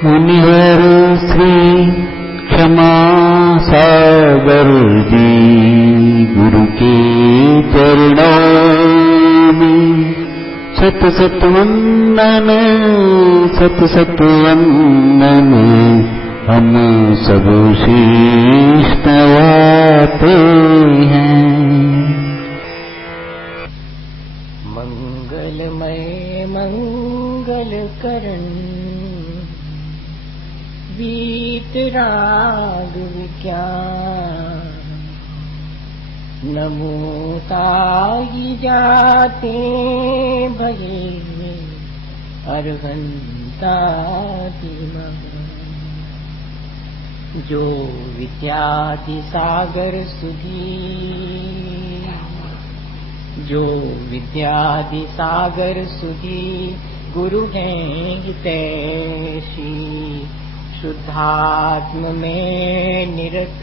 मुनिवर श्री क्षमा सागर जी गुरु के चरणों में सत सत वंदन हम सब शीश नवाते हैं। मंगलमय मंगल करण वीतराग विज्ञान नमो ताई जाते भये अरहंताति जो विद्यादि सागर सुधी जो विद्यादि सागर सुधी गुरु हैं हितैषी शुद्धात्म में निरत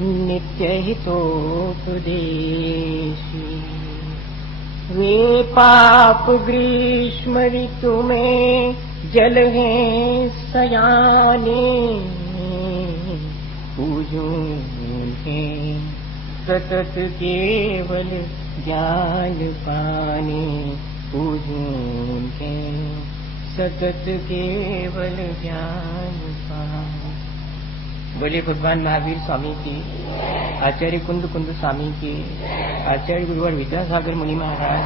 नित्य हितोपदेशी वे पाप ग्रीष्म ऋतु में जल हैं सयाने पूजूं हैं सतत केवल ज्ञान पाने पूजूं हैं सतत केवल ज्ञान पाने। बोले भगवान महावीर स्वामी की, आचार्य कुंद कुंद स्वामी की, आचार्य गुरुवर विद्यासागर मुनि महाराज।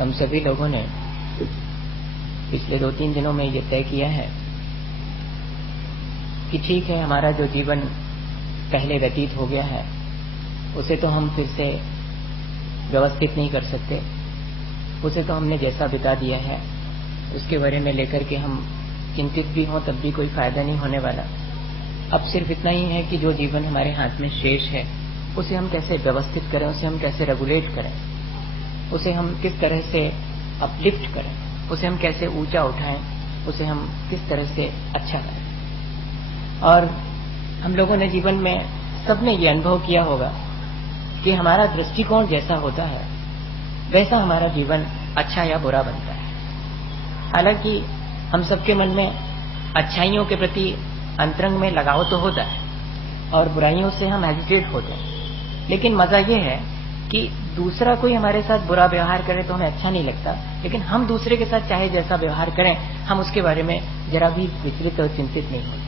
हम सभी लोगों ने पिछले 2-3 दिनों में ये तय किया है कि ठीक है, हमारा जो जीवन पहले व्यतीत हो गया है उसे तो हम फिर से व्यवस्थित नहीं कर सकते। उसे तो हमने जैसा बिता दिया है उसके बारे में लेकर के हम चिंतित भी हों तब भी कोई फायदा नहीं होने वाला। अब सिर्फ इतना ही है कि जो जीवन हमारे हाथ में शेष है उसे हम कैसे व्यवस्थित करें, उसे हम कैसे रेगुलेट करें, उसे हम किस तरह से अपलिफ्ट करें, उसे हम कैसे ऊंचा उठाएं, उसे हम किस तरह से अच्छा करें। और हम लोगों ने जीवन में सबने ये अनुभव किया होगा कि हमारा दृष्टिकोण जैसा होता है वैसा हमारा जीवन अच्छा या बुरा बनता है। हालांकि हम सबके मन में अच्छाइयों के प्रति अंतरंग में लगाव तो होता है और बुराइयों से हम हेजिटेट होते हैं, लेकिन मजा ये है कि दूसरा कोई हमारे साथ बुरा व्यवहार करे तो हमें अच्छा नहीं लगता, लेकिन हम दूसरे के साथ चाहे जैसा व्यवहार करें हम उसके बारे में जरा भी विचलित और चिंतित नहीं होते।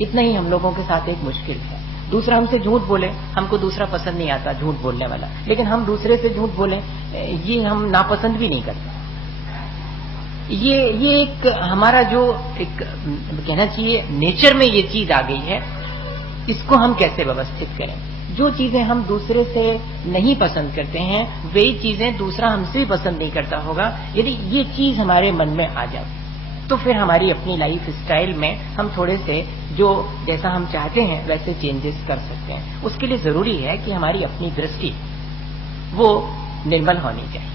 इतना ही हम लोगों के साथ एक मुश्किल है। दूसरा हमसे झूठ बोले, हमको दूसरा पसंद नहीं आता झूठ बोलने वाला, लेकिन हम दूसरे से झूठ बोले ये हम नापसंद भी नहीं करते। ये एक हमारा जो एक कहना चाहिए नेचर में ये चीज आ गई है, इसको हम कैसे व्यवस्थित करें। जो चीजें हम दूसरे से नहीं पसंद करते हैं वही चीजें दूसरा हमसे भी पसंद नहीं करता होगा। यदि ये चीज हमारे मन में आ जाए तो फिर हमारी अपनी लाइफ स्टाइल में हम थोड़े से जो जैसा हम चाहते हैं वैसे चेंजेस कर सकते हैं। उसके लिए जरूरी है कि हमारी अपनी दृष्टि वो निर्मल होनी चाहिए,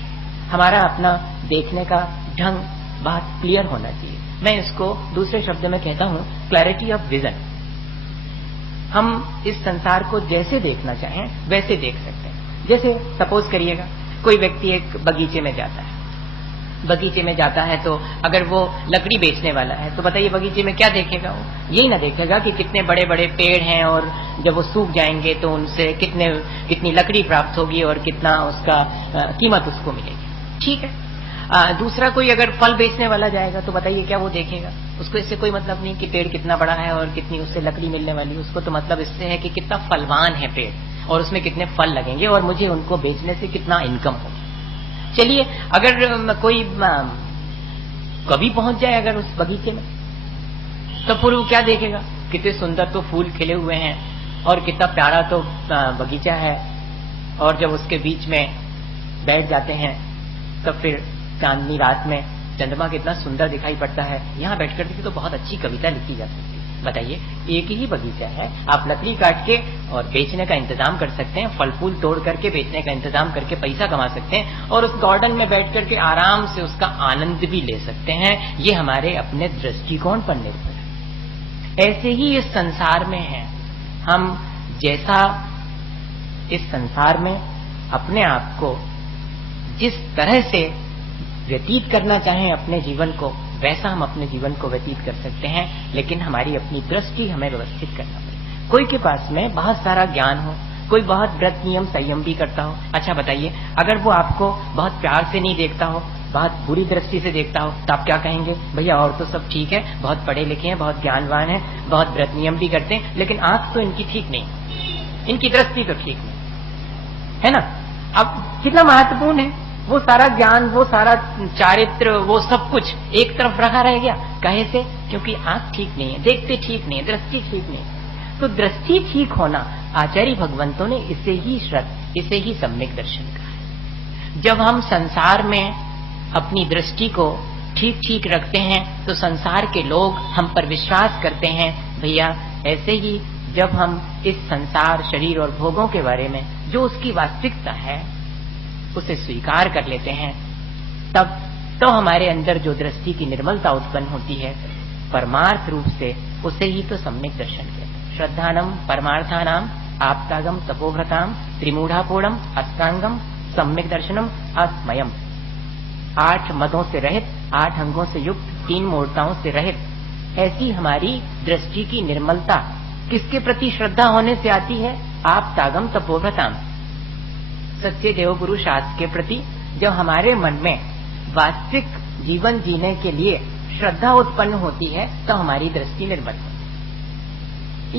हमारा अपना देखने का ढंग बहुत क्लियर होना चाहिए। मैं इसको दूसरे शब्द में कहता हूं क्लैरिटी ऑफ विजन। हम इस संसार को जैसे देखना चाहें वैसे देख सकते हैं। जैसे सपोज करिएगा कोई व्यक्ति एक बगीचे में जाता है, बगीचे में जाता है तो अगर वो लकड़ी बेचने वाला है तो बताइए बगीचे में क्या देखेगा? वो यही ना देखेगा कि कितने बड़े बड़े पेड़ हैं और जब वो सूख जाएंगे तो उनसे कितनी लकड़ी प्राप्त होगी और कितना उसका कीमत उसको मिलेगी। ठीक है। दूसरा कोई अगर फल बेचने वाला जाएगा तो बताइए क्या वो देखेगा? उसको इससे कोई मतलब नहीं कि पेड़ कितना बड़ा है और कितनी उससे लकड़ी मिलने वाली है। उसको तो मतलब इससे है कि कितना फलवान है पेड़ और उसमें कितने फल लगेंगे और मुझे उनको बेचने से कितना इनकम होगी। चलिए अगर कोई कभी पहुंच जाए अगर उस बगीचे में तो फिर वो क्या देखेगा? कितने सुंदर तो फूल खिले हुए हैं और कितना प्यारा तो बगीचा है। और जब उसके बीच में बैठ जाते हैं तो फिर चांदनी रात में चंद्रमा कितना सुंदर दिखाई पड़ता है। यहाँ बैठ कर तो बहुत अच्छी कविता लिखी जा सकती है। बताइए एक ही बगीचा है, आप लकड़ी काट के और बेचने का इंतजाम कर सकते हैं, फल फूल तोड़ करके बेचने का इंतजाम करके पैसा कमा सकते हैं और उस गार्डन में बैठ करके आराम से उसका आनंद भी ले सकते हैं। ये हमारे अपने दृष्टिकोण पर निर्भर है। ऐसे ही इस संसार में है, हम जैसा इस संसार में अपने आप को जिस तरह से व्यतीत करना चाहें अपने जीवन को, वैसा हम अपने जीवन को व्यतीत कर सकते हैं, लेकिन हमारी अपनी दृष्टि हमें व्यवस्थित करना पड़ेगा। कोई के पास में बहुत सारा ज्ञान हो, कोई बहुत व्रत नियम संयम भी करता हो, अच्छा बताइए, अगर वो आपको बहुत प्यार से नहीं देखता हो, बहुत बुरी दृष्टि से देखता हो, तो आप क्या कहेंगे? भैया और तो सब ठीक है, बहुत पढ़े लिखे हैं, बहुत ज्ञानवान है, बहुत व्रत नियम भी करते हैं, लेकिन आंख तो इनकी ठीक नहीं, इनकी दृष्टि तो ठीक नहीं है ना। अब कितना महत्वपूर्ण है वो सारा ज्ञान, वो सारा चारित्र, वो सब कुछ एक तरफ रखा रह गया। कहे से? क्योंकि आंख ठीक नहीं है, देखते ठीक नहीं है, दृष्टि ठीक नहीं है। तो दृष्टि ठीक होना, आचार्य भगवंतों ने इसे ही सम्यक दर्शन कहा है। जब हम संसार में अपनी दृष्टि को ठीक ठीक रखते हैं तो संसार के लोग हम पर विश्वास करते हैं। भैया ऐसे ही जब हम इस संसार, शरीर और भोगों के बारे में जो उसकी वास्तविकता है उसे स्वीकार कर लेते हैं, तब तो हमारे अंदर जो दृष्टि की निर्मलता उत्पन्न होती है, परमार्थ रूप से उसे ही तो सम्यक दर्शन कहते हैं। श्रद्धानम परमार्थानाम आप्तागम तपोव्रताम त्रिमूढ़ापोड़म अष्टांगम सम्यक दर्शनम अस्मयम। 8 मदों से रहित, 8 अंगों से युक्त, 3 मूर्ताओं से रहित, ऐसी हमारी दृष्टि की निर्मलता किसके प्रति श्रद्धा होने से आती है? आप्तागम तपोव्रताम, सच्चे देवगुरु शास्त्र के प्रति जब हमारे मन में वास्तविक जीवन जीने के लिए श्रद्धा उत्पन्न होती है तो हमारी दृष्टि निर्मल होती है।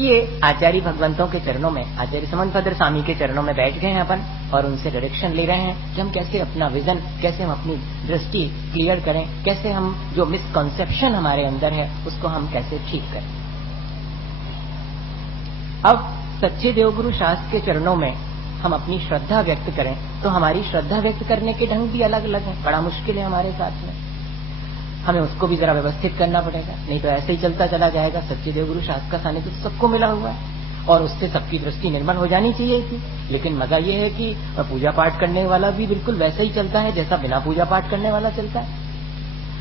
ये आचार्य भगवंतों के चरणों में, आचार्य समंतभद्र स्वामी के चरणों में बैठ गए हैं अपन और उनसे डायरेक्शन ले रहे हैं कि हम कैसे अपना विजन, कैसे हम अपनी दृष्टि क्लियर करें, कैसे हम जो मिसकॉन्सेप्शन हमारे अंदर है उसको हम कैसे ठीक करें। अब सच्चे देवगुरु शास्त्र के चरणों में हम अपनी श्रद्धा व्यक्त करें तो हमारी श्रद्धा व्यक्त करने के ढंग भी अलग अलग हैं, बड़ा मुश्किल है हमारे साथ में। हमें उसको भी जरा व्यवस्थित करना पड़ेगा, नहीं तो ऐसे ही चलता चला जाएगा। सच्चे देवगुरु शास्त्र का सानिध्य तो सबको मिला हुआ है और उससे सबकी दृष्टि निर्मल हो जानी चाहिए थी। लेकिन मजा ये है कि पूजा पाठ करने वाला भी बिल्कुल वैसा ही चलता है जैसा बिना पूजा पाठ करने वाला चलता है।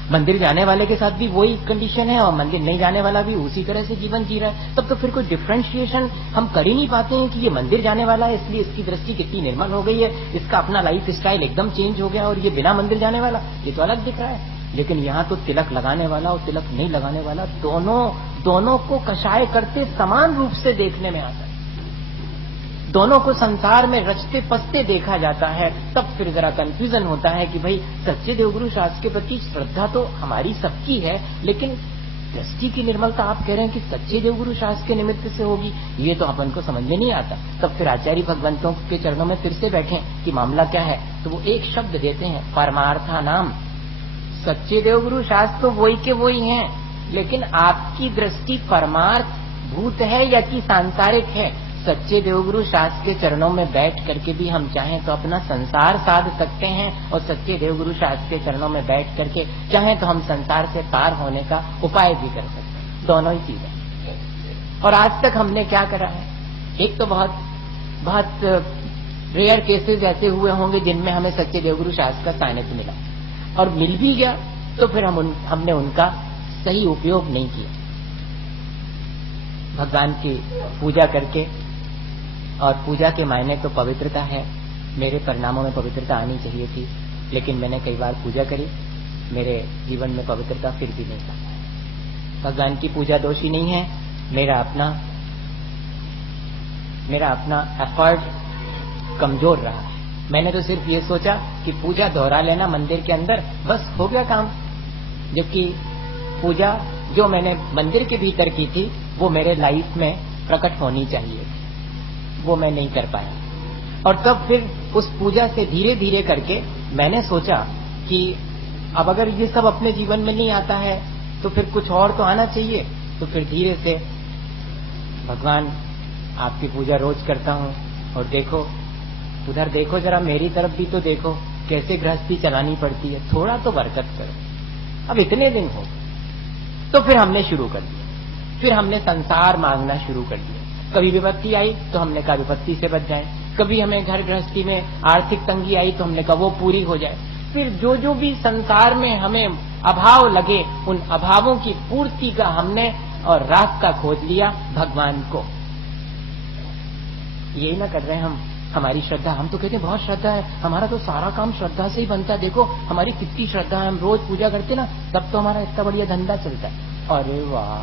मंदिर जाने वाले के साथ भी वही कंडीशन है और मंदिर नहीं जाने वाला भी उसी तरह से जीवन जी रहा है। तब तो फिर कोई डिफरेंशिएशन हम कर ही नहीं पाते हैं कि ये मंदिर जाने वाला है इसलिए इसकी दृष्टि कितनी निर्मल हो गई है, इसका अपना लाइफ स्टाइल एकदम चेंज हो गया, और ये बिना मंदिर जाने वाला ये तो अलग दिख रहा है। लेकिन यहाँ तो तिलक लगाने वाला और तिलक नहीं लगाने वाला दोनों को कषाय करते समान रूप से देखने में आता है, दोनों को संसार में रचते पसते देखा जाता है। तब फिर जरा कंफ्यूजन होता है कि भाई सच्चे देवगुरु शास्त्र के प्रति श्रद्धा तो हमारी सबकी है, लेकिन दृष्टि की निर्मलता आप कह रहे हैं कि सच्चे देवगुरु शास्त्र के निमित्त से होगी, ये तो अपन को समझ में नहीं आता। तब फिर आचार्य भगवंतों के चरणों में फिर से बैठे कि मामला क्या है, तो वो एक शब्द देते हैं, परमार्था नाम। सच्चे देवगुरु शास्त्र तो वही के वही हैं, लेकिन आपकी दृष्टि परमार्थ भूत है या कि सांसारिक है। सच्चे देवगुरु शास्त्र के चरणों में बैठ करके भी हम चाहें तो अपना संसार साध सकते हैं और सच्चे देवगुरु शास्त्र के चरणों में बैठ करके चाहें तो हम संसार से पार होने का उपाय भी कर सकते हैं। दोनों ही चीजें। और आज तक हमने क्या करा है, एक तो बहुत बहुत रेयर केसेस ऐसे हुए होंगे जिनमें हमें सच्चे देवगुरु शास्त्र का सानिध्य मिला, और मिल भी गया तो फिर हमने उनका सही उपयोग नहीं किया। भगवान की पूजा करके, और पूजा के मायने तो पवित्रता है, मेरे परिणामों में पवित्रता आनी चाहिए थी, लेकिन मैंने कई बार पूजा करी, मेरे जीवन में पवित्रता फिर भी नहीं था। भगवान की पूजा दोषी नहीं है, मेरा अपना एफर्ट कमजोर रहा है। मैंने तो सिर्फ ये सोचा कि पूजा दोहरा लेना मंदिर के अंदर, बस हो गया काम। जबकि पूजा जो मैंने मंदिर के भीतर की थी वो मेरे लाइफ में प्रकट होनी चाहिए, वो मैं नहीं कर पाया। और तब फिर उस पूजा से धीरे धीरे करके मैंने सोचा कि अब अगर ये सब अपने जीवन में नहीं आता है तो फिर कुछ और तो आना चाहिए। तो फिर धीरे से भगवान आपकी पूजा रोज करता हूँ, और देखो उधर देखो, जरा मेरी तरफ भी तो देखो कैसे गृहस्थी चलानी पड़ती है, थोड़ा तो बरकत करो। अब इतने दिन हो तो फिर हमने शुरू कर दिया, फिर हमने संसार मांगना शुरू कर दिया। कभी विपत्ति आई तो हमने कहा विपत्ति से बच जाए, कभी हमें घर गृहस्थी में आर्थिक तंगी आई तो हमने कहा वो पूरी हो जाए। फिर जो भी संसार में हमें अभाव लगे उन अभावों की पूर्ति का हमने और रास्ता खोज लिया भगवान को। यही ना कर रहे हम, हमारी श्रद्धा, हम तो कहते हैं बहुत श्रद्धा है, हमारा तो सारा काम श्रद्धा से ही बनता है, देखो हमारी कितनी श्रद्धा है, हम रोज पूजा करते ना, तब तो हमारा इतना बढ़िया धंधा चलता है। अरे वाह,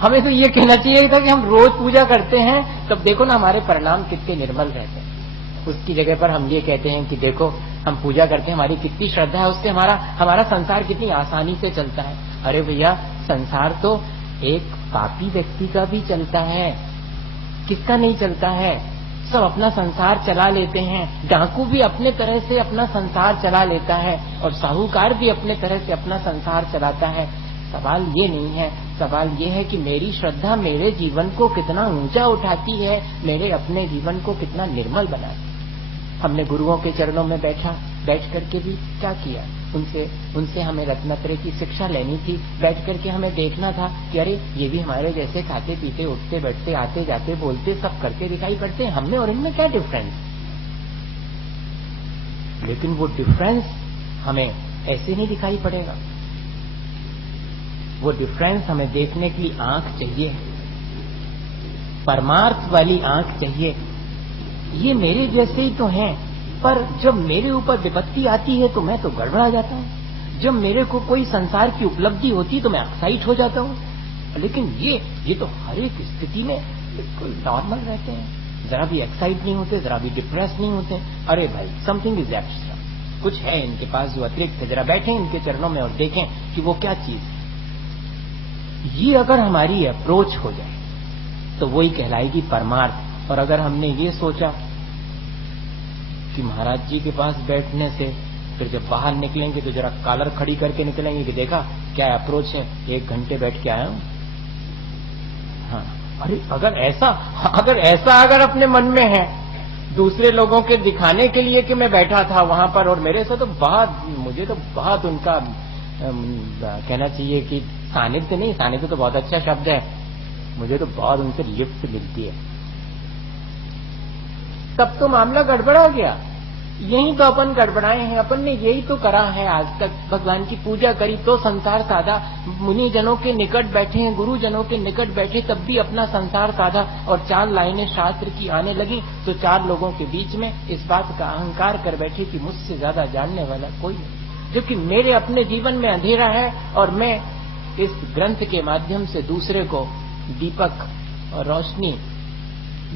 हमें तो ये कहना चाहिए था कि हम रोज पूजा करते हैं, तब देखो ना हमारे परिणाम कितने निर्मल रहते हैं। उसकी जगह पर हम ये कहते हैं कि देखो हम पूजा करते हैं, हमारी कितनी श्रद्धा है, उससे हमारा संसार कितनी आसानी से चलता है। अरे भैया, संसार तो एक पापी व्यक्ति का भी चलता है, किसका नहीं चलता है? सब अपना संसार चला लेते हैं। डाकू भी अपने तरह से अपना संसार चला लेता है और साहूकार भी अपने तरह से अपना संसार चलाता है। सवाल ये नहीं है, सवाल ये है कि मेरी श्रद्धा मेरे जीवन को कितना ऊंचा उठाती है, मेरे अपने जीवन को कितना निर्मल बनाती है। हमने गुरुओं के चरणों में बैठ करके भी क्या किया, उनसे हमें रत्नत्रय की शिक्षा लेनी थी। बैठ करके हमें देखना था कि अरे ये भी हमारे जैसे खाते पीते उठते बैठते आते जाते बोलते सब करते दिखाई पड़ते हैं, हमने और इनमें क्या डिफरेंस। लेकिन वो डिफरेंस हमें ऐसे नहीं दिखाई पड़ेगा, वो डिफरेंस हमें देखने के लिए आंख चाहिए, परमार्थ वाली आंख चाहिए। ये मेरे जैसे ही तो हैं, पर जब मेरे ऊपर विपत्ति आती है तो मैं तो गड़बड़ा जाता हूँ। जब मेरे को कोई संसार की उपलब्धि होती तो मैं एक्साइट हो जाता हूँ। लेकिन ये तो हर एक स्थिति में बिल्कुल नॉर्मल रहते हैं, जरा भी एक्साइट नहीं होते, जरा भी डिप्रेस नहीं होते। अरे भाई, समथिंग इज एक्स्ट्रा, कुछ है इनके पास जो अतिरिक्त है, जरा बैठें इनके चरणों में और देखें कि वो क्या चीज है। ये अगर हमारी अप्रोच हो जाए तो वही कहलाएगी परमार्थ। और अगर हमने ये सोचा कि महाराज जी के पास बैठने से फिर जब बाहर निकलेंगे तो जरा कॉलर खड़ी करके निकलेंगे कि देखा क्या अप्रोच है, 1 घंटे बैठ के आया हूं। हाँ, अरे अगर ऐसा अपने मन में है दूसरे लोगों के दिखाने के लिए कि मैं बैठा था वहां पर और मेरे से तो मुझे तो बहुत उनका कहना चाहिए कि सानिध्य नहीं, सानिध्य तो बहुत अच्छा शब्द है, मुझे तो बहुत उनसे लिफ्ट मिलती है, तब तो मामला गड़बड़ा गया। यही तो अपन गड़बड़ाए हैं, अपन ने यही तो करा है आज तक। भगवान की पूजा करी तो संसार साधा, मुनि जनों के निकट बैठे हैं, गुरु जनों के निकट बैठे तब भी अपना संसार साधा, और 4 लाइनें शास्त्र की आने लगी तो 4 लोगों के बीच में इस बात का अहंकार कर बैठे कि मुझसे ज्यादा जानने वाला कोई नहीं, जो कि मेरे अपने जीवन में अंधेरा है और मैं इस ग्रंथ के माध्यम से दूसरे को दीपक और रोशनी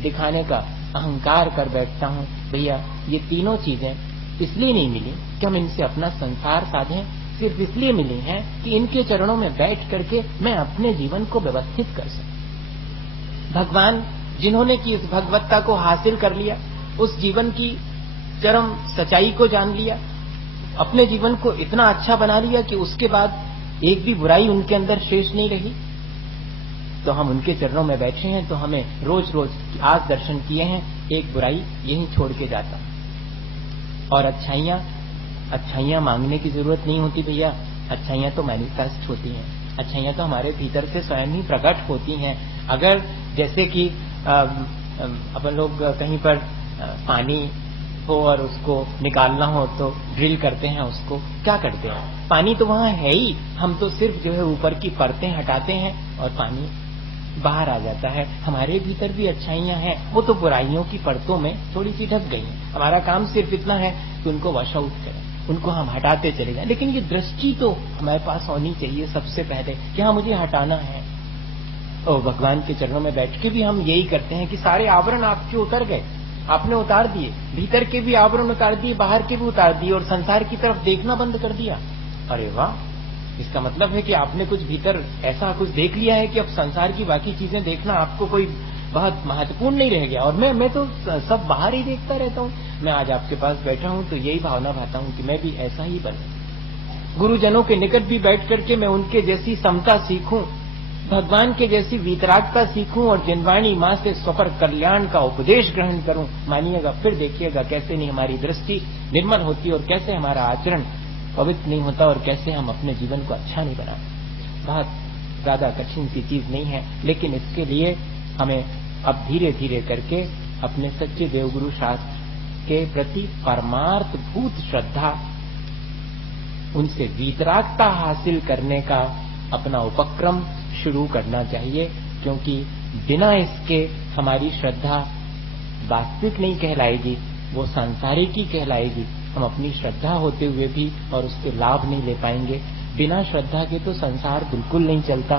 दिखाने का अहंकार कर बैठता हूं। भैया, ये तीनों चीजें इसलिए नहीं मिली कि हम इनसे अपना संसार साधें, सिर्फ इसलिए मिली हैं कि इनके चरणों में बैठ करके मैं अपने जीवन को व्यवस्थित कर सकूं। भगवान जिन्होंने की इस भगवत्ता को हासिल कर लिया, उस जीवन की चरम सच्चाई को जान लिया, अपने जीवन को इतना अच्छा बना लिया कि उसके बाद एक भी बुराई उनके अंदर शेष नहीं रही, तो हम उनके चरणों में बैठे हैं तो हमें रोज रोज आज दर्शन किए हैं, एक बुराई यहीं छोड़ के जाता हूं। और अच्छाइयां मांगने की जरूरत नहीं होती भैया, अच्छाइयां तो मैनिफेस्ट होती हैं, अच्छाइयां तो हमारे भीतर से स्वयं ही प्रकट होती हैं। अगर जैसे कि अपन लोग कहीं पर पानी हो और उसको निकालना हो तो ड्रिल करते हैं, उसको क्या करते हैं, पानी तो वहां है ही, हम तो सिर्फ जो है ऊपर की परतें हटाते हैं और पानी बाहर आ जाता है। हमारे भीतर भी अच्छाइयां हैं, वो तो बुराइयों की परतों में थोड़ी सी ढक गई हैं। हमारा काम सिर्फ इतना है कि उनको वॉश आउट करें, उनको हम हटाते चले जाएं। लेकिन ये दृष्टि तो हमारे पास होनी चाहिए सबसे पहले कि हाँ मुझे हटाना है। और भगवान के चरणों में बैठ के भी हम यही करते हैं कि सारे आवरण आपके उतर गए, आपने उतार दिए, भीतर के भी आवरण उतार दिए, बाहर के भी उतार दिए और संसार की तरफ देखना बंद कर दिया। अरे वाह, इसका मतलब है कि आपने कुछ भीतर ऐसा कुछ देख लिया है कि अब संसार की बाकी चीजें देखना आपको कोई बहुत महत्वपूर्ण नहीं रह गया। और मैं तो सब बाहर ही देखता रहता हूँ। मैं आज आपके पास बैठा हूँ तो यही भावना भाता हूँ कि मैं भी ऐसा ही बनूं, गुरुजनों के निकट भी बैठ करके मैं उनके जैसी समता सीखूं, भगवान के जैसी वीतरागता सीखूं और जिनवाणी मां से स्वपर कल्याण का उपदेश ग्रहण करूं। मानिएगा, फिर देखिएगा कैसे नहीं हमारी दृष्टि निर्मल होती और कैसे हमारा आचरण पवित्र नहीं होता और कैसे हम अपने जीवन को अच्छा नहीं बनाते। बहुत ज्यादा कठिन सी चीज नहीं है, लेकिन इसके लिए हमें अब धीरे धीरे करके अपने सच्चे देवगुरु शास्त्र के प्रति परमार्थ भूत श्रद्धा, उनसे वीतरागता हासिल करने का अपना उपक्रम शुरू करना चाहिए, क्योंकि बिना इसके हमारी श्रद्धा वास्तविक नहीं कहलाएगी, वो सांसारिक ही कहलाएगी। हम अपनी श्रद्धा होते हुए भी और उसके लाभ नहीं ले पाएंगे। बिना श्रद्धा के तो संसार बिल्कुल नहीं चलता,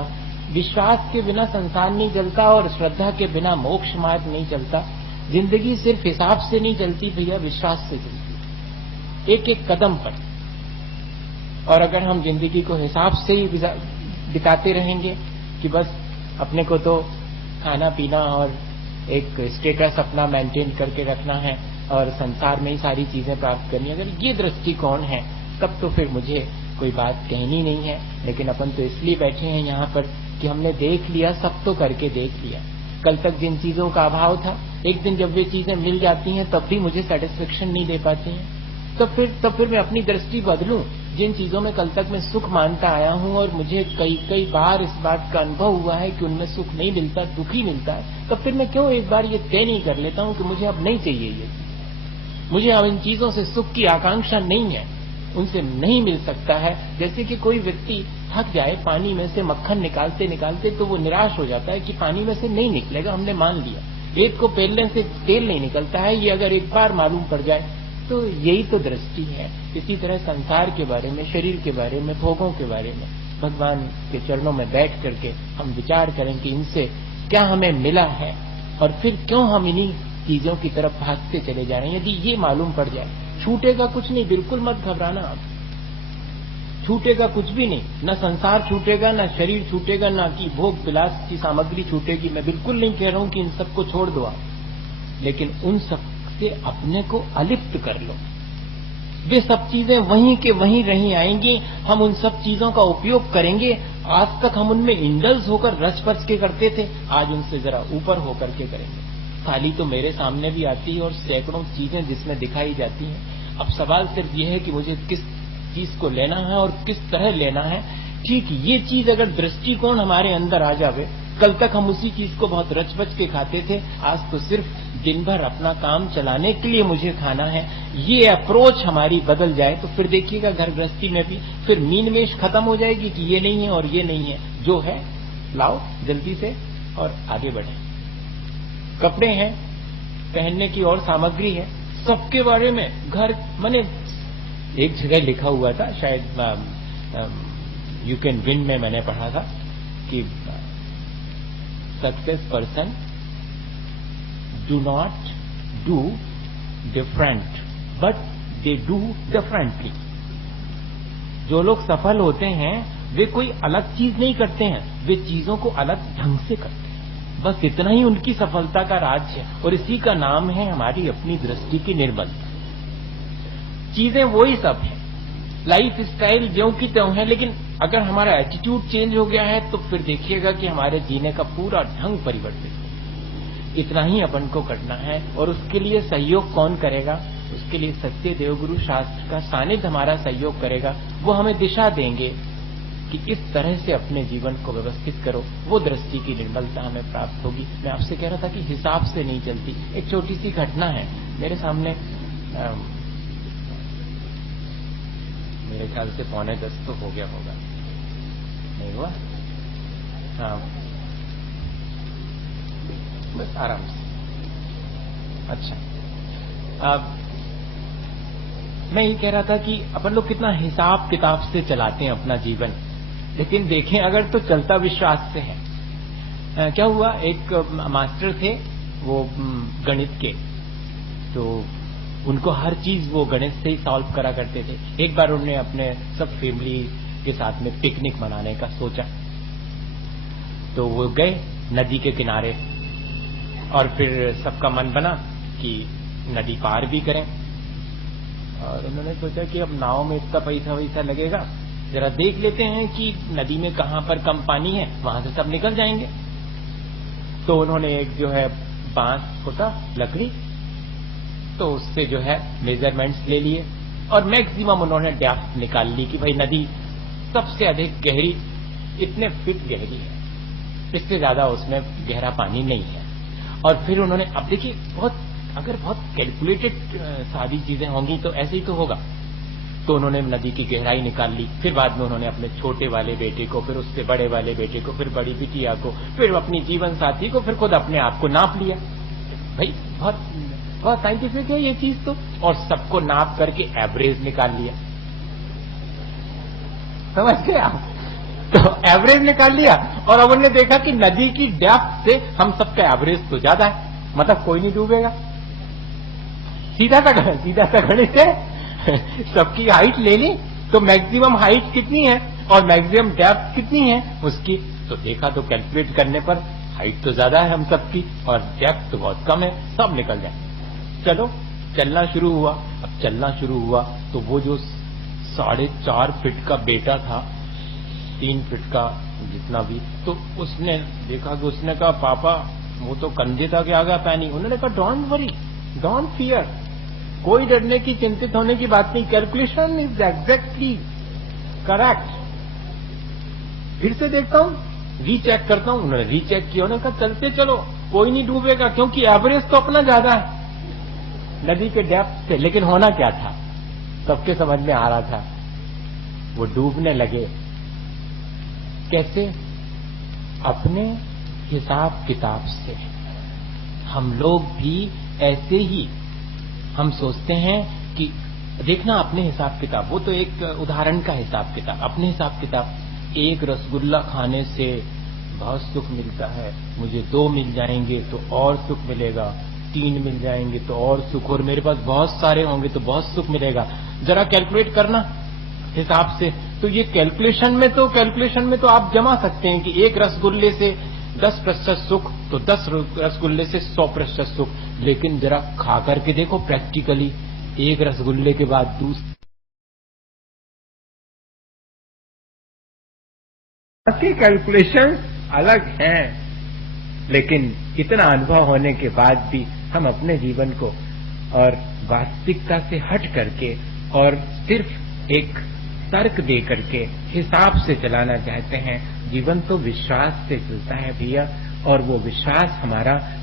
विश्वास के बिना संसार नहीं चलता और श्रद्धा के बिना मोक्ष मार्ग नहीं चलता। जिंदगी सिर्फ हिसाब से नहीं चलती भैया, विश्वास से चलती, एक एक कदम पर। और अगर हम जिंदगी को हिसाब से ही बिताते रहेंगे कि बस अपने को तो खाना पीना और एक स्टेटस अपना मेंटेन करके रखना है और संसार में ही सारी चीजें प्राप्त करनी, अगर ये दृष्टिकोण है तब तो फिर मुझे कोई बात कहनी नहीं है। लेकिन अपन तो इसलिए बैठे हैं यहाँ पर कि हमने देख लिया, सब तो करके देख लिया। कल तक जिन चीजों का अभाव था, एक दिन जब वे चीजें मिल जाती हैं तब भी मुझे सेटिस्फेक्शन नहीं दे पाती हैं। तब फिर मैं अपनी दृष्टि बदलूं। जिन चीजों में कल तक मैं सुख मानता आया हूं और मुझे कई बार इस बात का अनुभव हुआ है कि उनमें सुख नहीं मिलता, दुख ही मिलता है, तब फिर मैं क्यों एक बार ये तय नहीं कर लेता हूं कि मुझे अब नहीं चाहिए ये, मुझे अब इन चीजों से सुख की आकांक्षा नहीं है, उनसे नहीं मिल सकता है। जैसे कि कोई व्यक्ति थक जाए पानी में से मक्खन निकालते निकालते तो वो निराश हो जाता है कि पानी में से नहीं निकलेगा, हमने मान लिया। रेत को पेलने से तेल नहीं निकलता है, ये अगर एक बार मालूम पड़ जाए तो यही तो दृष्टि है। इसी तरह संसार के बारे में, शरीर के बारे में, भोगों के बारे में भगवान के चरणों में बैठ करके हम विचार करें कि इनसे क्या हमें मिला है और फिर क्यों हम इन्हीं चीजों की तरफ भागते चले जा रहे हैं। यदि ये मालूम पड़ जाए, छूटेगा कुछ नहीं, बिल्कुल मत घबराना आप, छूटेगा कुछ भी नहीं, न संसार छूटेगा, न शरीर छूटेगा, न कि भोग विलास की सामग्री छूटेगी। मैं बिल्कुल नहीं कह रहा हूं कि इन सबको छोड़ दो आप, लेकिन उन सब से अपने को अलिप्त कर लो। वे सब चीजें वहीं के वहीं रही आएंगी, हम उन सब चीजों का उपयोग करेंगे। आज तक हम उनमें इंडल्स होकर रच पच के करते थे, आज उनसे जरा ऊपर होकर के करेंगे। थाली तो मेरे सामने भी आती है और सैकड़ों चीजें जिसमें दिखाई जाती हैं। अब सवाल सिर्फ ये है कि मुझे किस चीज को लेना है और किस तरह लेना है। ठीक ये चीज अगर दृष्टिकोण हमारे अंदर आ जावे, कल तक हम उसी चीज को बहुत रच बच के खाते थे, आज तो सिर्फ दिन भर अपना काम चलाने के लिए मुझे खाना है, ये अप्रोच हमारी बदल जाए तो फिर देखिएगा घर गृहस्थी में भी फिर मीनमेश खत्म हो जाएगी कि ये नहीं है और ये नहीं है, जो है लाओ जल्दी से और आगे बढ़े। कपड़े हैं, पहनने की और सामग्री है, सबके बारे में घर माने एक जगह लिखा हुआ था, शायद यू कैन विन में मैंने पढ़ा था कि success person do not do different but they do differently. जो लोग सफल होते हैं वे कोई अलग चीज नहीं करते हैं, वे चीजों को अलग ढंग से करते हैं। बस इतना ही उनकी सफलता का राज है और इसी का नाम है हमारी अपनी दृष्टि की निर्मलता। चीजें वही सब है, लाइफ स्टाइल ज्यों की त्यों है, लेकिन अगर हमारा एटीट्यूड चेंज हो गया है तो फिर देखिएगा कि हमारे जीने का पूरा ढंग परिवर्तित हो। इतना ही अपन को करना है और उसके लिए सहयोग कौन करेगा? उसके लिए सत्य देवगुरु शास्त्र का सानिध्य हमारा सहयोग करेगा। वो हमें दिशा देंगे कि इस तरह से अपने जीवन को व्यवस्थित करो, वो दृष्टि की निर्मलता हमें प्राप्त होगी। मैं आपसे कह रहा था कि हिसाब से नहीं चलती। एक छोटी सी घटना है मेरे सामने, मेरे ख्याल से 9:45 तो हो गया होगा, नहीं हुआ? हाँ, बस आराम से। अच्छा, अब मैं ये कह रहा था कि अपन लोग कितना हिसाब किताब से चलाते हैं अपना जीवन, लेकिन देखें अगर तो चलता विश्वास से है। क्या हुआ, एक मास्टर थे वो गणित के, तो उनको हर चीज वो गणित से ही सॉल्व करा करते थे। एक बार उन्होंने अपने सब फैमिली के साथ में पिकनिक मनाने का सोचा, तो वो गए नदी के किनारे और फिर सबका मन बना कि नदी पार भी करें। और उन्होंने सोचा कि अब नाव में इतना पैसा वैसा लगेगा, जरा देख लेते हैं कि नदी में कहां पर कम पानी है, वहां से सब निकल जाएंगे। तो उन्होंने एक जो है बांस होता लकड़ी, तो उससे जो है मेजरमेंट्स ले लिए और मैक्सिमम उन्होंने डेप्थ निकाल ली कि भाई नदी सबसे अधिक गहरी इतने फीट गहरी है, इससे ज्यादा उसमें गहरा पानी नहीं है। और फिर उन्होंने, अब देखिए अगर बहुत कैलकुलेटेड सारी चीजें होंगी तो ऐसे ही तो होगा। तो उन्होंने नदी की गहराई निकाल ली, फिर बाद में उन्होंने अपने छोटे वाले बेटे को, फिर उससे बड़े वाले बेटे को, फिर बड़ी बिटिया को, फिर अपनी जीवन साथी को, फिर खुद अपने आप को नाप लिया। भाई बहुत बहुत साइंटिफिक है ये चीज तो। और सबको नाप करके एवरेज निकाल लिया, समझ गए आप? तो एवरेज निकाल लिया और अब उन्होंने देखा कि नदी की डेप्थ से हम सबका एवरेज तो ज्यादा है, मतलब कोई नहीं डूबेगा। सीधा सा गणित है। सबकी हाइट ले ली तो मैक्सिमम हाइट कितनी है और मैक्सिमम डेप्थ कितनी है उसकी, तो देखा तो कैलकुलेट करने पर हाइट तो ज्यादा है हम सबकी और डेप्थ तो बहुत कम है, सब निकल जाए। चलो चलना शुरू हुआ। अब चलना शुरू हुआ तो वो जो 4.5 फीट का बेटा था, 3 फीट का जितना भी, तो उसने देखा कि उसने कहा पापा वो तो कंधे तक आ गया पानी। उन्होंने कहा डोंट वरी, डोंट फियर, कोई डरने की चिंतित होने की बात नहीं, कैलकुलेशन इज एग्जैक्टली करेक्ट। फिर से देखता हूं, रीचेक करता हूं। उन्होंने रीचेक किया, उन्होंने कहा चलते चलो कोई नहीं डूबेगा क्योंकि एवरेज तो अपना ज्यादा है नदी के डेप्थ से। लेकिन होना क्या था, सबके समझ में आ रहा था, वो डूबने लगे। कैसे? अपने हिसाब किताब से। हम लोग भी ऐसे ही हम सोचते हैं कि देखना अपने हिसाब किताब, वो तो एक उदाहरण का हिसाब किताब, अपने हिसाब किताब। एक रसगुल्ला खाने से बहुत सुख मिलता है, मुझे 2 मिल जाएंगे तो और सुख मिलेगा, 3 मिल जाएंगे तो और सुख, और मेरे पास बहुत सारे होंगे तो बहुत सुख मिलेगा। जरा कैलकुलेट करना हिसाब से। तो ये कैलकुलेशन में तो आप जमा सकते हैं कि एक रसगुल्ले से 10% सुख तो 10 रसगुल्ले से 100% सुख। लेकिन जरा खा करके देखो प्रैक्टिकली, एक रसगुल्ले के बाद दूसरे की कैलकुलेशन अलग हैं। लेकिन इतना अनुभव होने के बाद भी हम अपने जीवन को और वास्तविकता से हट करके और सिर्फ एक तर्क दे करके हिसाब से चलाना चाहते हैं। जीवन तो विश्वास से चलता है भैया, और वो विश्वास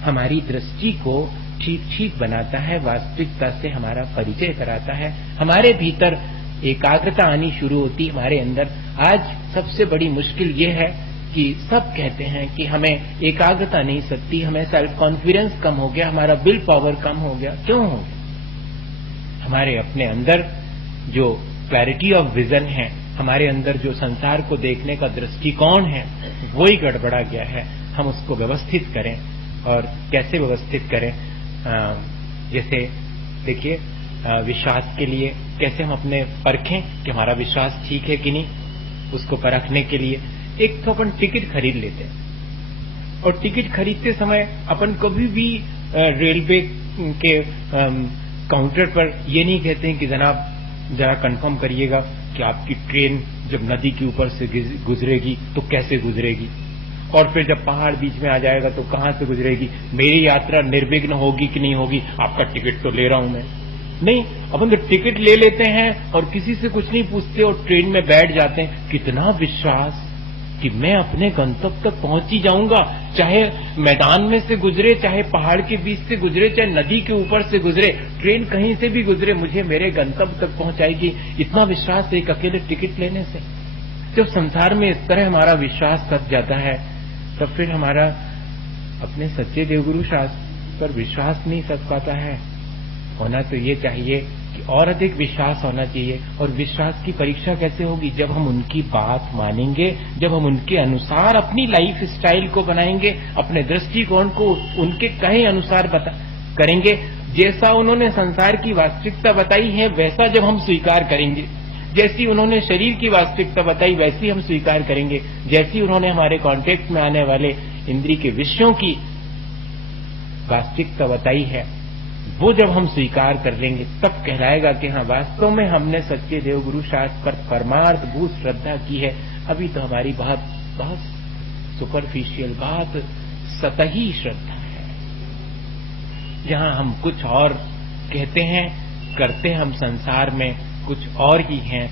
हमारी दृष्टि को ठीक ठीक बनाता है, वास्तविकता से हमारा परिचय कराता है, हमारे भीतर एकाग्रता आनी शुरू होती हमारे अंदर। आज सबसे बड़ी मुश्किल ये है कि सब कहते हैं कि हमें एकाग्रता नहीं सकती, हमें सेल्फ कॉन्फिडेंस कम हो गया, हमारा विल पावर कम हो गया। क्यों हो गया? हमारे अपने अंदर जो क्लैरिटी ऑफ विजन है, हमारे अंदर जो संसार को देखने का दृष्टिकोण है, वो ही गड़बड़ा गया है। हम उसको व्यवस्थित करें, और कैसे व्यवस्थित करें? जैसे देखिए, विश्वास के लिए कैसे हम अपने परखें कि हमारा विश्वास ठीक है कि नहीं। उसको परखने के लिए एक तो अपन टिकट खरीद लेते हैं, और टिकट खरीदते समय अपन कभी भी रेलवे के काउंटर पर ये नहीं कहते हैं कि जनाब जरा कंफर्म करिएगा कि आपकी ट्रेन जब नदी के ऊपर से गुजरेगी तो कैसे गुजरेगी, और फिर जब पहाड़ बीच में आ जाएगा तो कहां से गुजरेगी, मेरी यात्रा निर्विघ्न होगी कि नहीं होगी, आपका टिकट तो ले रहा हूं मैं। नहीं, अपन तो टिकट ले लेते हैं और किसी से कुछ नहीं पूछते और ट्रेन में बैठ जाते हैं। कितना विश्वास कि मैं अपने गंतव्य तक पहुंच ही जाऊंगा, चाहे मैदान में से गुजरे, चाहे पहाड़ के बीच से गुजरे, चाहे नदी के ऊपर से गुजरे, ट्रेन कहीं से भी गुजरे, मुझे मेरे गंतव्य तक पहुंचाएगी। इतना विश्वास एक अकेले टिकट लेने से। जब संसार में इस तरह हमारा विश्वास सच जाता है, तब फिर हमारा अपने सच्चे देवगुरु शास्त्र पर विश्वास नहीं सच पाता है। होना तो ये चाहिए कि और अधिक विश्वास होना चाहिए। और विश्वास की परीक्षा कैसे होगी? जब हम उनकी बात मानेंगे, जब हम उनके अनुसार अपनी लाइफ स्टाइल को बनाएंगे, अपने दृष्टिकोण को उनके कहे अनुसार करेंगे। जैसा उन्होंने संसार की वास्तविकता बताई है वैसा जब हम स्वीकार करेंगे, जैसी उन्होंने शरीर की वास्तविकता बताई वैसी हम स्वीकार करेंगे, जैसी उन्होंने हमारे कॉन्टेक्ट में आने वाले इंद्रिय के विषयों की वास्तविकता बताई है, वो जब हम स्वीकार कर लेंगे तब कहलाएगा कि हाँ, वास्तव में हमने सच्चे देवगुरु शास्त्र पर परमार्थभूत श्रद्धा की है। अभी तो हमारी बहुत बहुत सुपरफिशियल, बहुत सतही श्रद्धा है, जहां हम कुछ और कहते हैं, करते हम संसार में कुछ और ही हैं।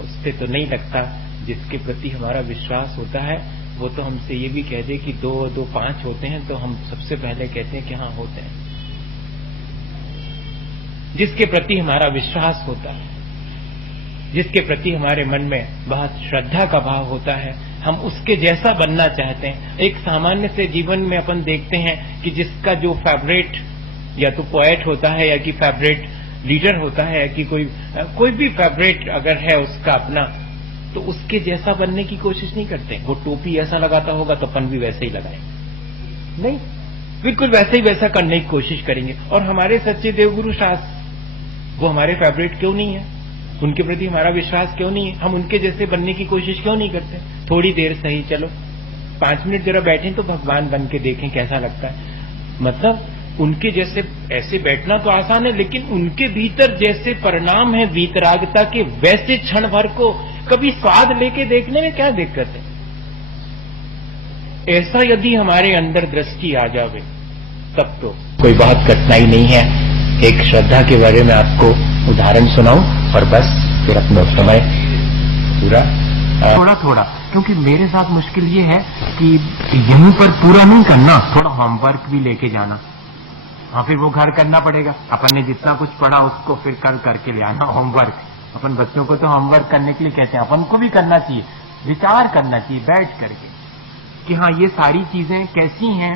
उससे तो नहीं लगता। जिसके प्रति हमारा विश्वास होता है वो तो हमसे ये भी कह दे कि 2 और 2 5 होते हैं, तो हम सबसे पहले कहते हैं कि हाँ होते हैं। जिसके प्रति हमारा विश्वास होता है, जिसके प्रति हमारे मन में बहुत श्रद्धा का भाव होता है, हम उसके जैसा बनना चाहते हैं। एक सामान्य से जीवन में अपन देखते हैं कि जिसका जो फेवरेट या तो पोएट होता है या कि फेवरेट लीडर होता है कि कोई भी फेवरेट अगर है उसका अपना, तो उसके जैसा बनने की कोशिश नहीं करते। वो टोपी ऐसा लगाता होगा तो अपन भी वैसे ही लगाएंगे, नहीं, बिल्कुल वैसे ही वैसा करने की कोशिश करेंगे। और हमारे सच्चे देवगुरु शास्त्र, वो हमारे फेवरेट क्यों नहीं है? उनके प्रति हमारा विश्वास क्यों नहीं है? हम उनके जैसे बनने की कोशिश क्यों नहीं करते? थोड़ी देर सही, चलो 5 मिनट जरा बैठें तो भगवान बन के देखें कैसा लगता है। मतलब उनके जैसे ऐसे बैठना तो आसान है, लेकिन उनके भीतर जैसे परिणाम है वीतरागता के, वैसे क्षण भर को कभी स्वाद लेके देखने में क्या दिक्कत है? ऐसा यदि हमारे अंदर दृष्टि आ जावे तब तो कोई बहुत कठिनाई नहीं है। एक श्रद्धा के बारे में आपको उदाहरण सुनाऊं और बस फिर अपना समय पूरा थोड़ा थोड़ा, क्योंकि मेरे साथ मुश्किल ये है कि यहीं पर पूरा नहीं करना, थोड़ा होमवर्क भी लेके जाना। हाँ, फिर वो घर करना पड़ेगा। अपन ने जितना कुछ पढ़ा उसको फिर कर करके ले आना होमवर्क। अपन बच्चों को तो होमवर्क करने के लिए कहते हैं, अपन को भी करना चाहिए, विचार करना चाहिए बैठ करके कि हाँ ये सारी चीजें कैसी हैं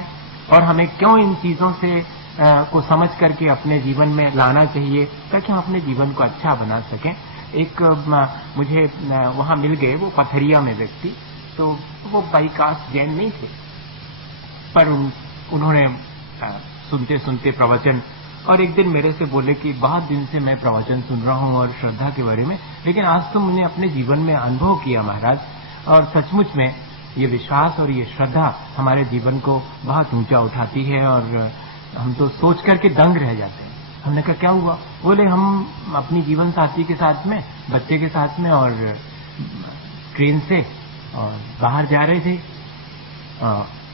और हमें क्यों इन चीजों से को समझ करके अपने जीवन में लाना चाहिए ताकि हम अपने जीवन को अच्छा बना सकें। एक मुझे वहां मिल गए, वो पथरिया में व्यक्ति, तो वो बाईकास जैन नहीं थे, पर उन्होंने सुनते सुनते प्रवचन, और एक दिन मेरे से बोले कि बहुत दिन से मैं प्रवचन सुन रहा हूं और श्रद्धा के बारे में, लेकिन आज तो मैंने अपने जीवन में अनुभव किया महाराज, और सचमुच में ये विश्वास और ये श्रद्धा हमारे जीवन को बहुत ऊंचा उठाती है और हम तो सोच करके दंग रह जाते हैं। हमने कहा क्या हुआ? बोले हम अपनी जीवन साथी के साथ में, बच्चे के साथ में, और ट्रेन से और बाहर जा रहे थे।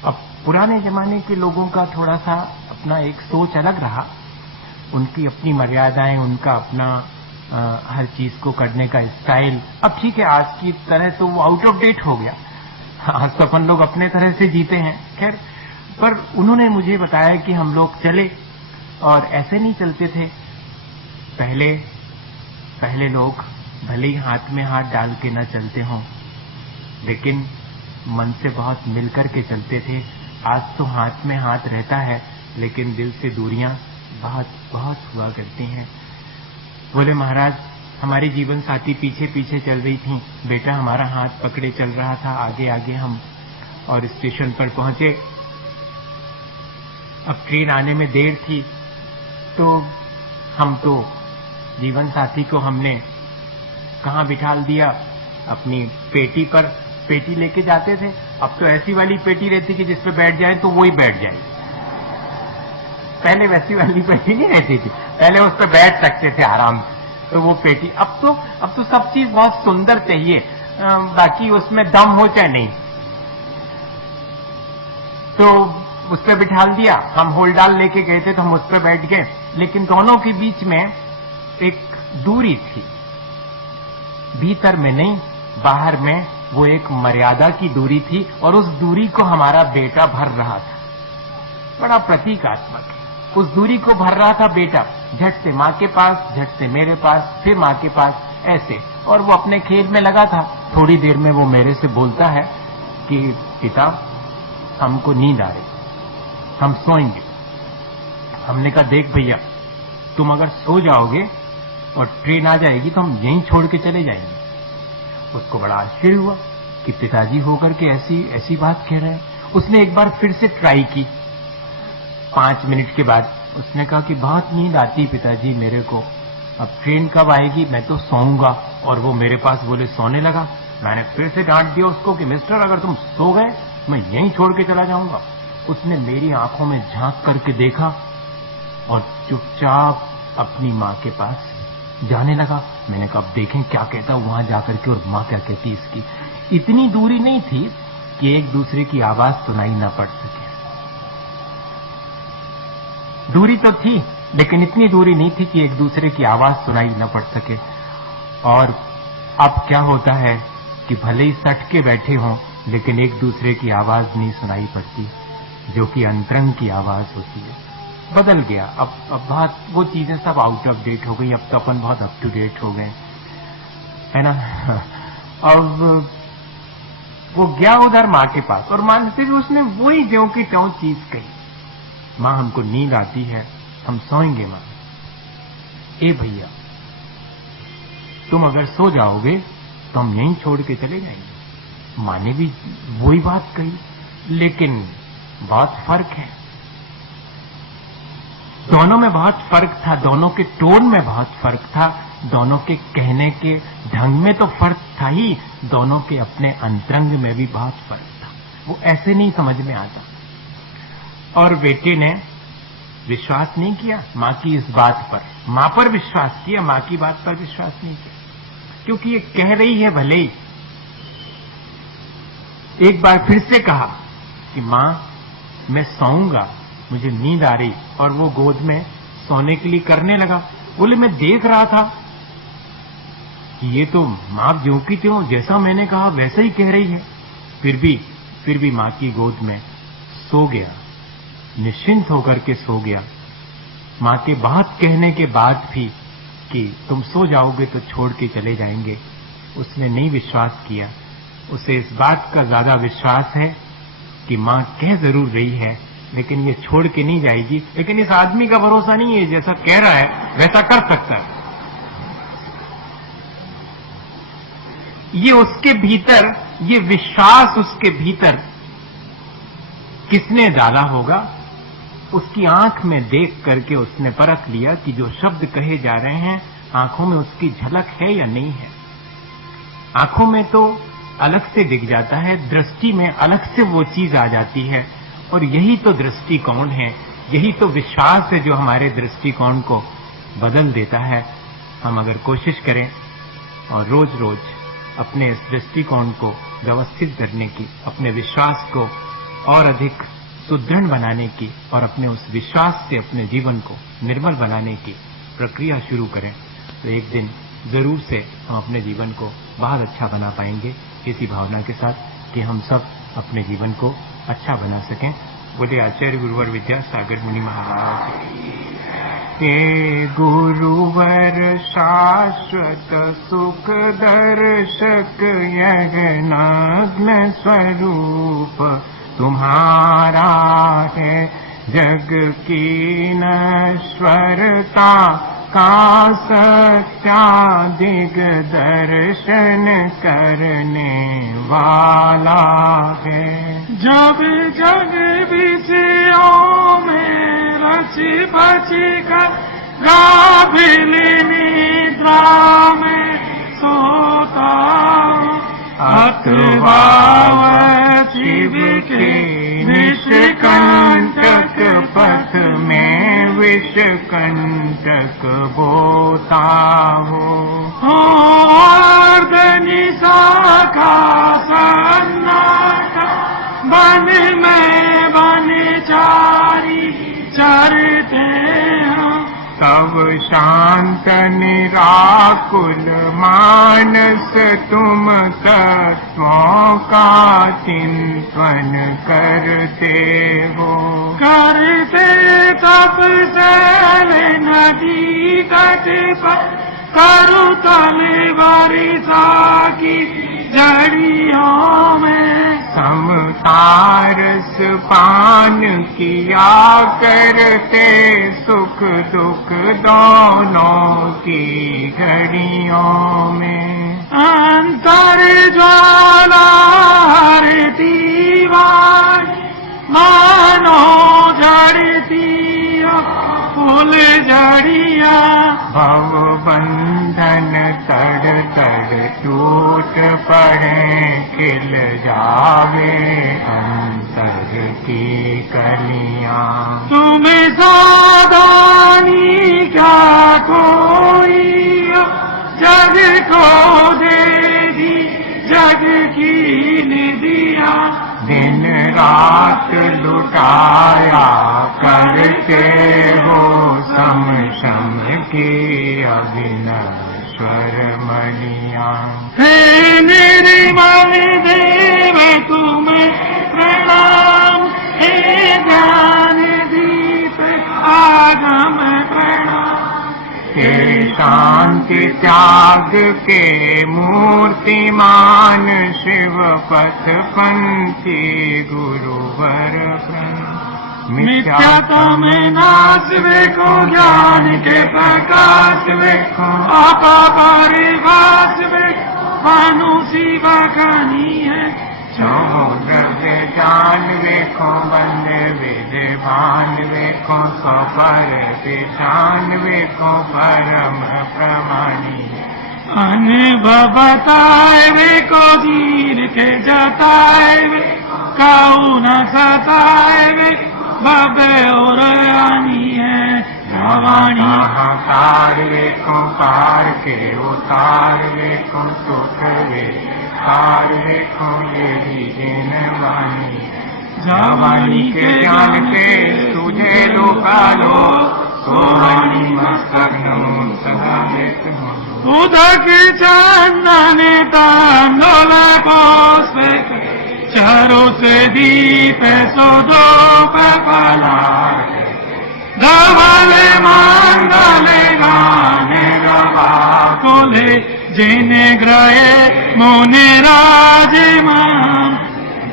अब पुराने जमाने के लोगों का थोड़ा सा अपना एक सोच अलग रहा, उनकी अपनी मर्यादाएं, उनका अपना हर चीज को करने का स्टाइल। अब ठीक है, आज की तरह तो वो आउट ऑफ डेट हो गया, आज तो अपन लोग अपने तरह से जीते हैं। खैर, पर उन्होंने मुझे बताया कि हम लोग चले और ऐसे नहीं चलते थे। पहले लोग भले ही हाथ में हाथ डाल के न चलते हों, लेकिन मन से बहुत मिलकर के चलते थे। आज तो हाथ में हाथ रहता है, लेकिन दिल से दूरियां बहुत बहुत हुआ करती हैं। बोले महाराज, हमारी जीवन साथी पीछे पीछे चल रही थी, बेटा हमारा हाथ पकड़े चल रहा था आगे आगे हम, और स्टेशन पर पहुंचे। अब ट्रेन आने में देर थी, तो हम तो जीवन साथी को हमने कहाँ बिठाल दिया? अपनी पेटी पर। पेटी लेके जाते थे, अब तो ऐसी वाली पेटी रहती कि जिसपे बैठ जाए तो वो ही बैठ जाए। पहले वैसी वाली पेटी नहीं रहती थी, पहले उस पर बैठ सकते थे आराम से, तो वो पेटी। अब तो सब चीज बहुत सुंदर चाहिए, बाकी उसमें दम हो चाहे नहीं। तो उस पर बिठाल दिया, हम होल्डाल लेके गए थे तो हम उस पर बैठ गए, लेकिन दोनों के बीच में एक दूरी थी, भीतर में नहीं बाहर में वो एक मर्यादा की दूरी थी, और उस दूरी को हमारा बेटा भर रहा था। बड़ा प्रतीकात्मक है, उस दूरी को भर रहा था बेटा, झट से माँ के पास, झट से मेरे पास, फिर माँ के पास, ऐसे, और वो अपने खेल में लगा था। थोड़ी देर में वो मेरे से बोलता है कि पिता हमको नींद आ रही, हम सोएंगे। हमने कहा देख भैया, तुम अगर सो जाओगे और ट्रेन आ जाएगी तो हम यहीं छोड़ के चले जाएंगे। उसको बड़ा आश्चर्य हुआ कि पिताजी होकर के ऐसी बात कह रहे हैं। उसने एक बार फिर से ट्राई की, 5 मिनट के बाद उसने कहा कि बहुत नींद आती पिताजी मेरे को, अब ट्रेन कब आएगी, मैं तो सोऊंगा। और वो मेरे पास बोले सोने लगा। मैंने फिर से डांट दिया उसको कि मिस्टर अगर तुम सो गए मैं यहीं छोड़ के चला जाऊंगा। उसने मेरी आंखों में झांक करके देखा और चुपचाप अपनी माँ के पास जाने लगा। मैंने कहा अब देखें क्या कहता वहां जाकर के, और माँ क्या कहती इसकी। इतनी दूरी नहीं थी कि एक दूसरे की आवाज सुनाई ना पड़ सके। दूरी तो थी, लेकिन इतनी दूरी नहीं थी कि एक दूसरे की आवाज सुनाई न पड़ सके। और अब क्या होता है कि भले ही सट के बैठे हों, लेकिन एक दूसरे की आवाज नहीं सुनाई पड़ती, जो कि अंतरंग की आवाज होती है। बदल गया, अब बहुत वो चीजें सब आउट ऑफ डेट हो गई। अब तो अपन बहुत अप टू डेट हो गए, है ना। अब वो गया उधर माँ के पास, और माँ से भी उसने वही ज्यों की त्यों चीज कही, माँ हमको नींद आती है, हम सोएंगे मां। ए भैया, तुम अगर सो जाओगे तो हम यहीं छोड़ के चले जाएंगे। मां ने भी वही बात कही, लेकिन बहुत फर्क है। दोनों में बहुत फर्क था, दोनों के टोन में बहुत फर्क था, दोनों के कहने के ढंग में तो फर्क था ही, दोनों के अपने अंतरंग में भी बहुत फर्क था। वो ऐसे नहीं समझ में आता। और बेटे ने विश्वास नहीं किया मां की इस बात पर, मां पर विश्वास किया, मां की बात पर विश्वास नहीं किया, क्योंकि ये कह रही है भले ही। एक बार फिर से कहा कि मां मैं सोऊंगा, मुझे नींद आ रही, और वो गोद में सोने के लिए करने लगा। बोले मैं देख रहा था कि ये तो मां ज्यों की त्यों जैसा मैंने कहा वैसा ही कह रही है। फिर भी मां की गोद में सो गया, निश्चिंत होकर के सो गया। मां के बहुत कहने के बाद भी कि तुम सो जाओगे तो छोड़ के चले जाएंगे, उसने नहीं विश्वास किया। उसे इस बात का ज्यादा विश्वास है कि मां कह जरूर रही है लेकिन ये छोड़ के नहीं जाएगी। लेकिन इस आदमी का भरोसा नहीं है, जैसा कह रहा है वैसा कर सकता है। ये उसके भीतर, ये विश्वास उसके भीतर किसने डाला होगा? उसकी आंख में देख करके उसने परख लिया कि जो शब्द कहे जा रहे हैं आंखों में उसकी झलक है या नहीं है। आंखों में तो अलग से दिख जाता है, दृष्टि में अलग से वो चीज आ जाती है। और यही तो दृष्टिकोण है, यही तो विश्वास है जो हमारे दृष्टिकोण को बदल देता है। हम अगर कोशिश करें और रोज रोज अपने इस दृष्टिकोण को व्यवस्थित करने की, अपने विश्वास को और अधिक सुदृढ़ बनाने की और अपने उस विश्वास से अपने जीवन को निर्मल बनाने की प्रक्रिया शुरू करें, तो एक दिन जरूर से हम अपने जीवन को बहुत अच्छा बना पाएंगे, इसी भावना के साथ कि हम सब अपने जीवन को अच्छा बना सकें। बोले आचार्य गुरुवर विद्यासागर मुनि महाराज। हे गुरुवर शाश्वत सुख दर्शक, यह नग्न स्वरूप तुम्हारा है। जग की नश्वरता का सत्याधिक दर्शन करने वाला है। जब जग विषयों में रच बच कर गाफिल निद्रा में सोता हूँ, अथवा शिव के निष्कंटक पथ में विषकंटक बोता हो। निशा का सन्नाटा बन में बन चारी चरते हैं। तब शांत निराकुल मानस तुम तत्वों का चिंतन करते हो। करते तप से नदी तट पर करुतल वर्षा की जड़ियों में समतारस पान किया करते, सुख दुख दोनों की घड़ियों में। अंतर ज्वाला हरती वाली मानो जड़ती फूल जड़िया। भव बंधन तड़ तड़ टूट पड़े, खिल जावे अंतर की कलियां। तुम्हें सावधानी क्या कोई जग को देगी जग की निदिया। दिन रात लुटाया करते हो सम सम की अविनश्वर मणियां। हे निर्मल देव तुम्हें प्रणाम, हे ज्ञान दीप आगम प्रणाम। हे शांति त्याग के मूर्तिमान शिव पथ पंथी गुरुवर प्रणाम। मिथ्यात्व में नाश देखो, ज्ञान के प्रकाश देखो, अपरिभाष देखो, मनुष्य बखानी है। द्रव्य जान देखो, बंदे विधि भान देखो, सफर पिशान देखो, परम प्रमाणी है। अनुभव बताए देखो, धीर के जताए देखो, काऊ न सताए देखो, बबे और रानी है। रावाणी हाहाकार देखो, पार के उतार देखो, सुख वे हार देखो, ये जिन वाणी। जवानी के ज्ञान के तुझे लुका लो, सोवानी मस्तग्न सदा देखो। उदक चंदने तांडोल पोस्वे, चारों से दीप सोदो पलार। धवले मांगले गाने गवा कोले, जेने ग्रहे मोने राजमान।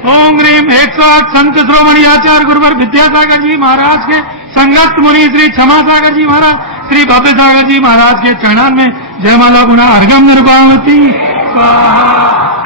ओम ह्रीम 108 संत श्रोमणी आचार्य गुरुवर विद्यासागर जी महाराज के संगत मुनि श्री क्षमा सागर जी महाराज, श्री भव्य सागर जी महाराज के चरणों में जयमाला गुणा अर्घम निर्वाणवती स्वाहा।